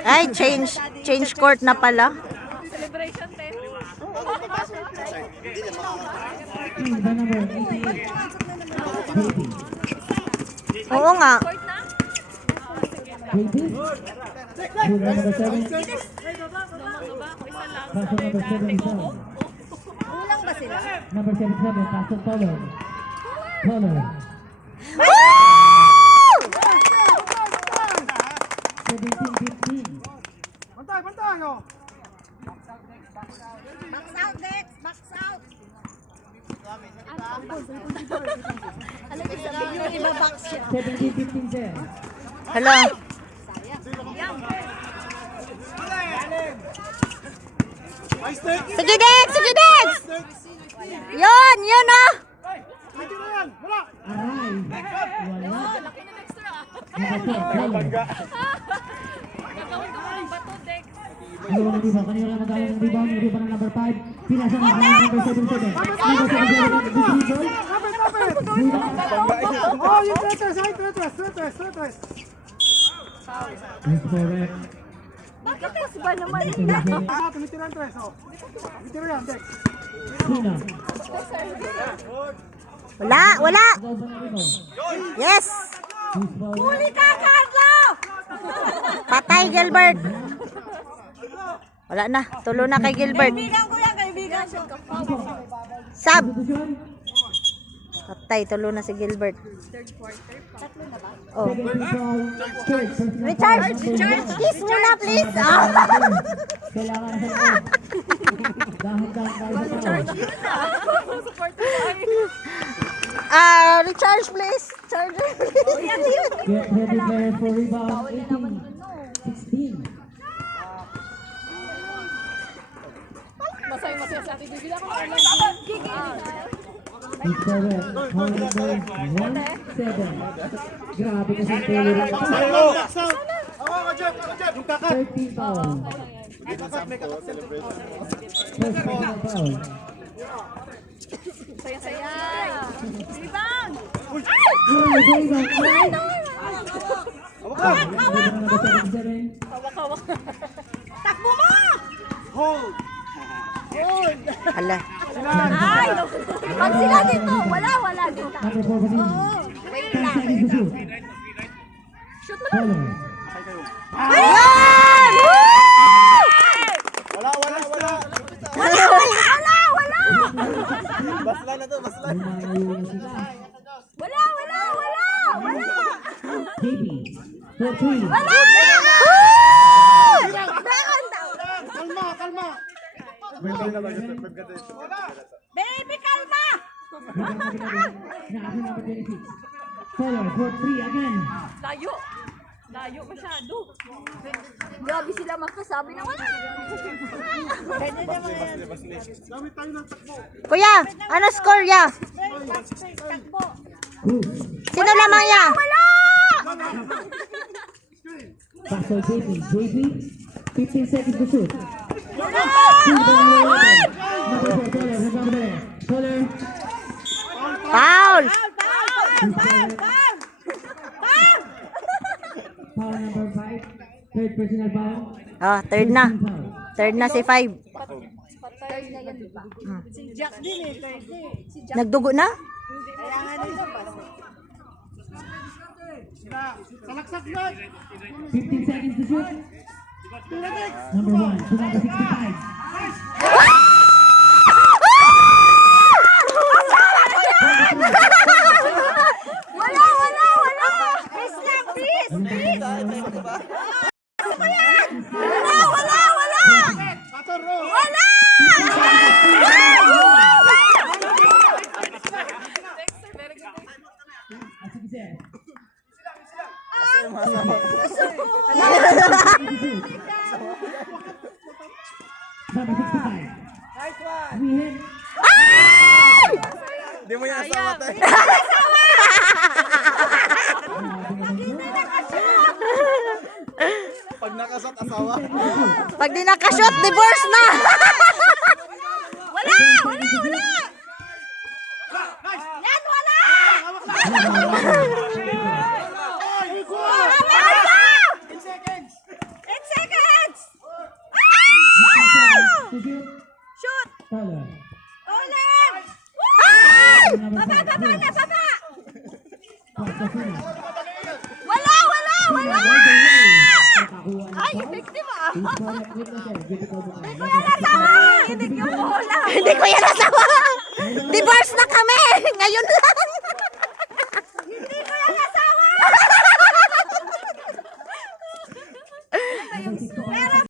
Ay, change court na pala. Celebration 10. Oo nga. Court na? Kulang ba sila? Number 77, Pastor Toller. Toller. Woo! 17-15. Bantay, oh. Box out, Dex! Box out! Alam ko sabihin yung iba box siya. 17-15, sir. Hala. Sige, Dex! Sige, Dex! Yun ah! Aray. Wala. Laki na extra. Number 10, Toller. Gagawin ko ng bato, Dex. Ano ba rebound? Kanina lang magaling ng rebound. Yung rebound ng number 5. Pinasa na number 77. Number 77. Oh, yung tres. That's correct. Bakit Dex ba naman? Tumitira ang tres, oh. Tumitira yan, Dex. Sina. Wala! Agaw ba ng rebound? Yes! Who's foul? Huli ka, Carlo! Patay, Gilbert. Wala na. Tulo na kay Gilbert. Kaibigan ko yan, kaibigan ko. Sab! Position. Patay, tulo na si Gilbert. Oh. Second foul. Third. Personal Richard! foul. Kiss muna, please! Ah. Kailangan sa loob. Dahan-dahan tayo sa foul. Recharge, please! Charger, please! Get ready players for rebound. 18. 16. Masaya sa atin. Bibila ko ng lang. He's correct. Foul number 17. Grabe kasi ang tayo rin. 13 foul. First personal foul. Saya-saya. Rebound! Takbo mo! Hala. Ay! Pag sila dito, wala dito. Number 4 Vanini. Wait 10 lang. seconds to shoot. Shoot mo lang. Toller. Ayan! Woo! Lumayo na sila. Wala! JB. For 3. Baby, kalma! Nakasin number 26. Toller for 3 again. Layo masyado. Grabe sila magkasabi na wala. Pwede naman yan. Kuya, ano score ya? Takbo. Good. Sino lamang ya? Pass for JB. JB. 15 seconds to shoot. Wala! Number 4 Toller. Number there. Toller. Foul! Foul number 5. Third personal foul. Oh, third na. Foul. Third na si 5. Patay na yan, diba? Si Jack din eh, pwede. Nagdugo na? Kaya nga din Salaksak yun! 15 seconds to shoot. Number 1. To number 65. Wala! Please lang, please! Wala! Sige, sir. Number 65. Nice one! We hit. Hindi mo yan asawa tayo. Pag nakasat asawa. Pag di nakashoot, divorce na! Wala! Yan, wala! shoot? Shoot! Taylor. Ulit! Ay! Baba, baba na, baba! Pasasina. Wala, wala, wala! Nakakuha na Ay, foul. effective ah! Isparek ulit na siya. Hindi ko buka. Kuya Lasawa! Hindi ko bola! Hindi ko yan nasawa. Divorce na kami.